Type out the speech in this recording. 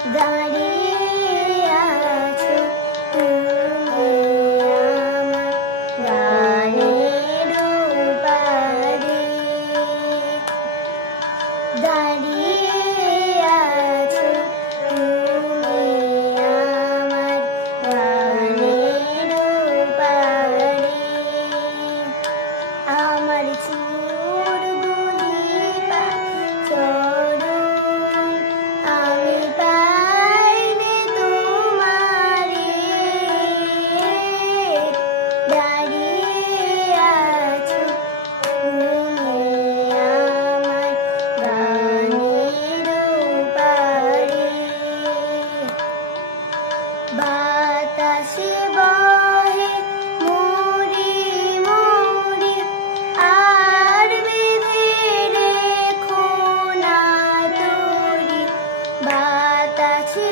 দাঁড়িয়ে আছো তুমি আমার গানের উপারে, দাঁড়িয়ে আছো তুমি আমার গানের উপারে। আমার চুড়গুলি চরণ আমি পাইলে তোমারে, দাঁড়িয়ে আছো তুমি আমার গানের উপারে। বাতাসে বহে মুড়ি মুড়ি আর বেঁধে রেখো না দড়ি, বাতাসে